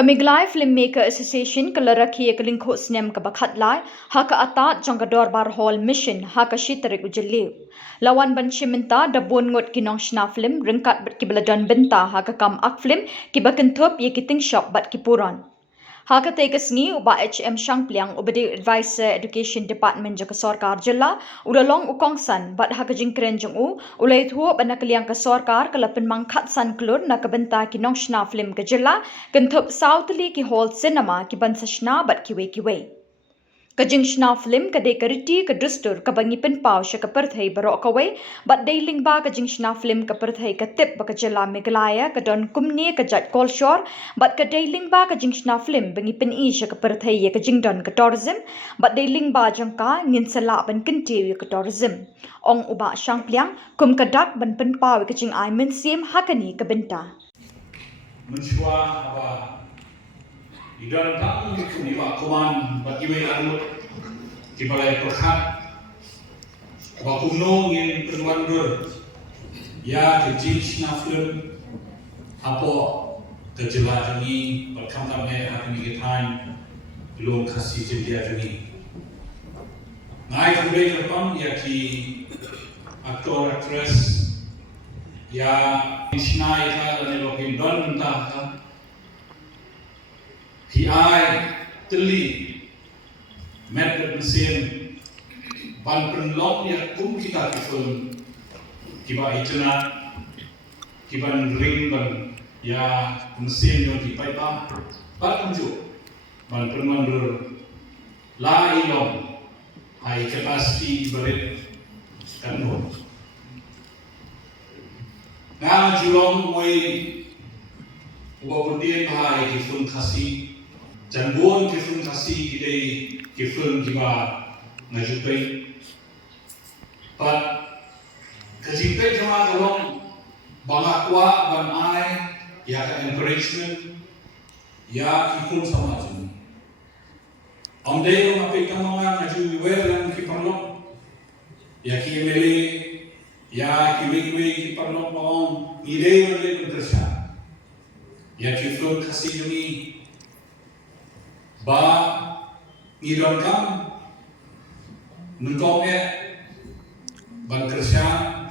Meghalaya Filmmaker Association kalaraki kalingkho snem kabakhatlai haka atat jangkador bar hall mission haka shitarik ujaliu. Lawan ban chiminta dabon ngot Jingshna Phlim ringkat bat kibaladan benta haka kam ak Phlim kibakentup ye Tynshop bat ki Puron. Haka tegas ni uba HM Shangpliang ubadi Advisor Education Department jaka sorkar jilla ulalong ukongsan bat haka jingkren jungu ulai thuo banakaliang ka sorkar kalapin mangkhat san klur na kabenta ki Jingshna Phlim ka jilla kentup Southly ki hall cinema ki bansashna bat kiwe. Ka Jingshna Phlim ka de kariti ka dustur ka bangi penpau sya ka perthai barok kawai bat dailing ba ka Jingshna Phlim ka perthai ka tip ba ka jela Meghalaya ka don kumni ka jat kolshor bat ka dailing ba ka Jingshna Phlim bangi peni sya ka perthai ya ka jingdon ka tourism bat dailing ba jangka ngin sala ban kentiu ka tourism ong uba Shangpliang kum ka dak ban penpau ka jing ai men sim hakani ka benta menshua apa idan tak ni pak kuman bagi we anut di balai perhat apa kuno ngin penwandur ya ke Jingshna Phlim apa kejelas ini berkam-kam akan dikitain belum kasih jedia ini ngai kembali depan ya ki aktor aktris ya Jingshna ika dan lokin don entah ai teli met mesin ban penlong ya kum kita kifun kiba ituna kiban ring ban ya mesin yang dipai pa bat kunju ban penmandur la ilong hai capacity berit kanun nga Shillong moi wabudin hai kifun khasi Janbuan kifun kasih kidai kifun kiba ngajupai, but kajipai cuma kalau bangakwa banai ya ka encouragement ya kifun sama juni. Amdai ngapai kamanga ngaju welang kiparlok ya ki mele ya kiwe kiparlok bawang idei mele bertersa ya kifun kasih juni. Ba ngidon kam nengkong ban Kyrshan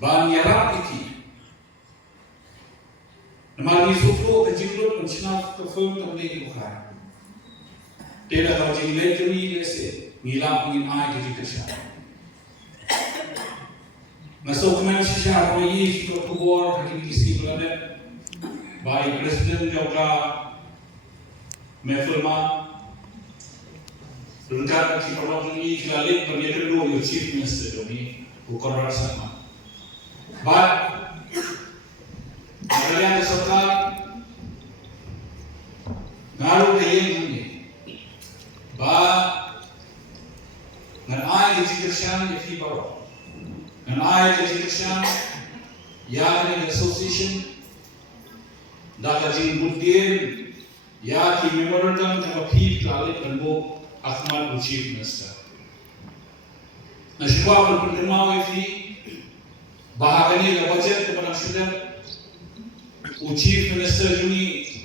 ban yarap iki namali suflo kejinglut mencinaf ke film tamde bukan tidak tahu jinglet juni lese ngilang ngin ai ke Kyrshan masuk kemen sisya koyi kita kubur hakim kisi beladet by Presiden juga Phlim Rengkat si Puron ini kelalit bagi kedua yang Chief Minister ini bukan sama. But kalian serta ngaruh kayen ini. Ba ngan ai di Kyrshan ya fi Puron. Ngan ai di Kyrshan ya ni association dah kajing budien ya ki memorandum jangka pip lalit bentuk Ahmad Chief Minister. Nasyua berpendenau ini bahagani ke budget kepada student Chief Minister ini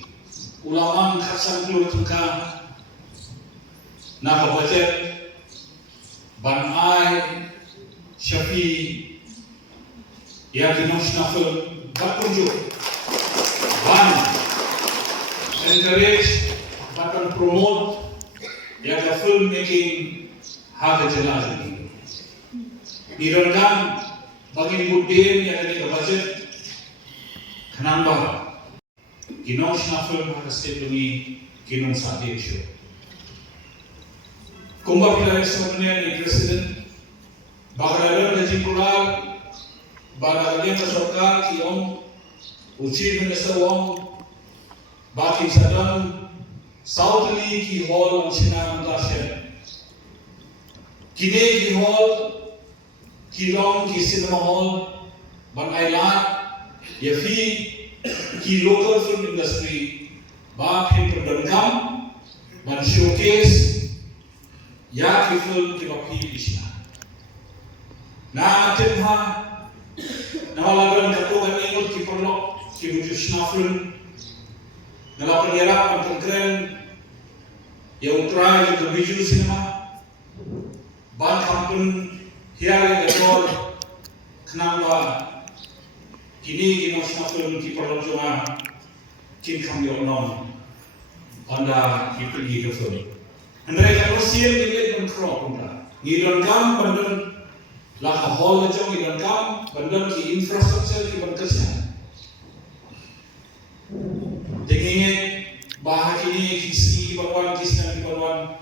ulama khasam keluar tengah nak budget banai Syafi ya di Jingshna Phlim berkunjung ban encourage bahkan promote ya ke filmmaking hak jelas ini. Direndam bagi budaya yang ada di budget kenapa Jingshna Phlim hak step ini kinong sati show. Kumba pila sebenarnya ni presiden bagaimana dengan jingkular bagaimana kesorkan kiong Chief Minister Wong Baki sadang Southly ki hall China Mandashe Kine ki hall Shillong ki cinema hall ban Island Yafi ki local film industry ba film perdengkam ban showcase ya ki film ki bapi isna na atin ha na wala gan kato gan ingot ki perlok ki Jingshna Phlim Dalam penyerapan keren yang utrai ke visual cinema, ban kampun hiari gedor kenapa kini nasional film di perlombaan kin kami orang anda pergi ke film. Anda kalau siap ini kontrol pula. Ngidon kam bandar lah hall jom ngidon kam bandar ki infrastruktur ki berkesan. Dengan bahag ini kisi balwan kisna balwan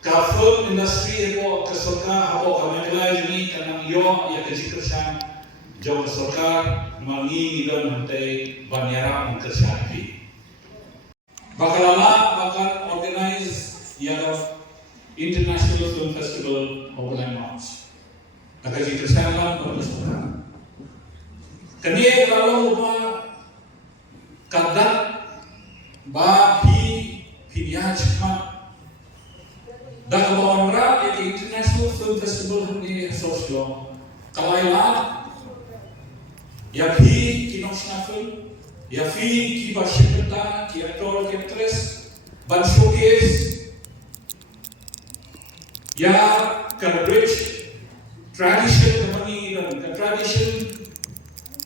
ka film industri itu kesorka apa Meghalaya ini kanang yo ya Kyrshan jom kesorka mangi ngidon hantai banyara Kyrshan pi. Bakalala bakal organize yang International Film Festival overland March. Agak Kyrshan lah berkesorka. Kini kalau rumah kadat ba pilihan cepat dah kawan berat yang International Film Festival ini Shillong kalailah ya Jingshna film ya ki basyipta ki aktor ki aktris ban showcase ya bridge tradition kami dan tradition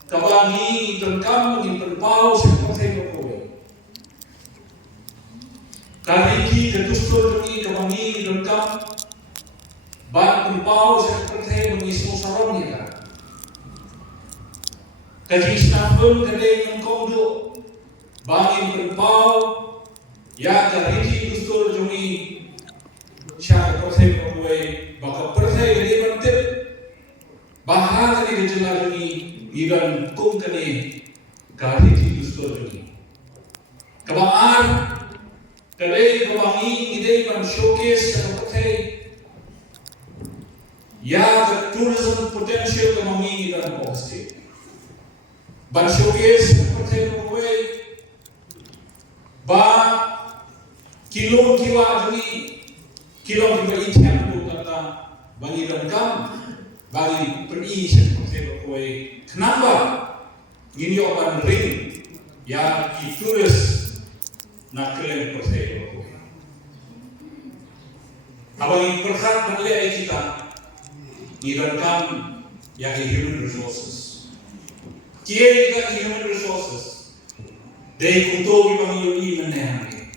kabangi tentang mengimpau seperti itu. Kariki kedustur ni kabangi tentang ban impau seperti mengisu sarongnya. Jingshna pun kadang yang kau duk bangin impau ya kariki kedustur jumi siapa seperti itu. Baka percaya jadi penting bahasa ni kejelas ni iran kum kene kariki kedustur jumi. Kabaan kadai kawangi ide ban showcase seperti ya tourism potential kawangi dan positif ban showcase seperti kowe ba kilo jadi item tu kata bagi dan kam bagi pergi seperti kowe kenapa gini open ring ya turis nak klaim percaya. Abang yang perhat menilai kita, irankan yang human resources. Kia kita human resources, they kuto ibang yuli menehani.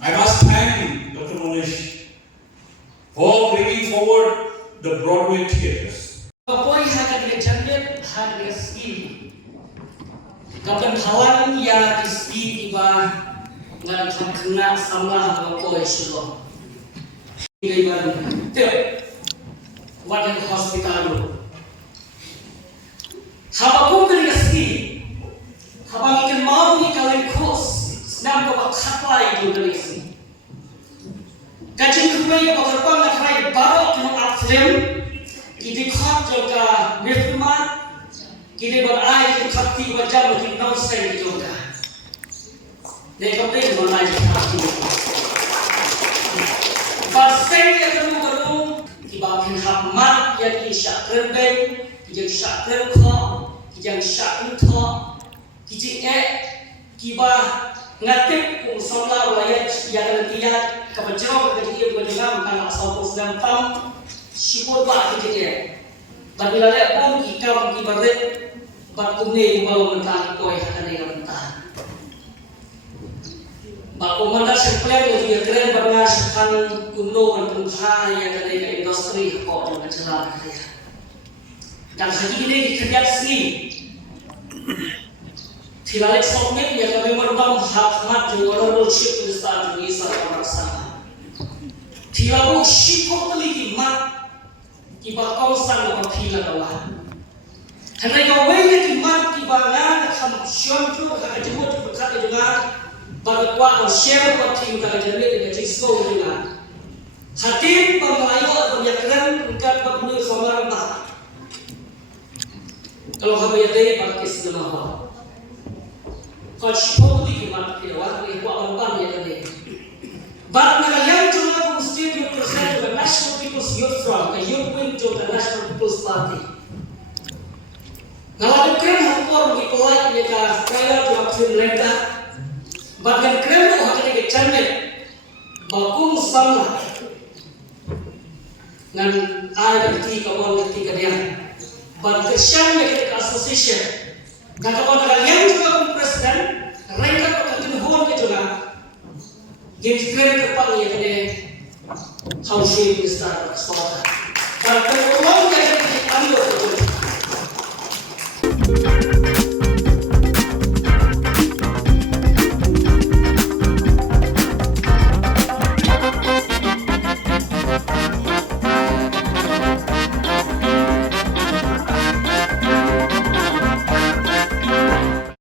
I must thank Dr. Monish for bringing forward the Broadway theaters. Kapoi hakan lejandet har ski. Kapan kawan ya ski iba ngan kena sama kapoi Shillong. Ini baru. Wadah hospital. Habakum kena ski. Habang ikan mau ni kalian kos. Nam kau kapai itu kena ski. Kacing kubai bakal nak hai barok kena Phlim. Kita khat juga refmat. Kita berai kita khati wajah kita nau sen juga. Mereka beri mana je khati. Pasal yang kamu kita akan hammat yang kita kerben, kita kerkau, kita kerkau, kita kita ngatik usaha wayat yang tiada kebencian ketika berdalam karena asal pusat tam sipur bah kita. Tapi lalu pun kita beri bakumnya mau mentah koi akan yang mentah. Bakum mentah Shangpliang juga keren bernah sekan kuno bertempah yang ada di industri kok dengan celah kaya. Dan hari ini dikerja sini. Tidak somit yang kami merupakan hakmat juga ownership besar di sana bersama. Tidak boleh siput lagi mat kiba kawasan apa pila kawan. Hendak kau wajib mat kiba ngan ham syampu kata jemut berkat dengan bagakwa share buat tim kata jemut dengan jisko dengan. Hatim pemelayu atau yakran bukan pembunuh sama mat. Kalau kau berjaya pakai senama. Kalau siput lagi mat kiba ni buat orang yang ada. But Meghalaya juga mesti represent the National People's Youth Front, a youth wing to the National People's Party. Kalau ada keren hapor di pelak mereka kaya juga Phlim mereka, bagian kremo hakani ke channel bakung sama ngan ai ti kabon ti kadian but Kyrshan Meghalaya Association dan kabon kalian juga presiden rengka pakai hon ke juga jadi keren kepang ya kene housing besar sekolah dan kalau yang jadi ambil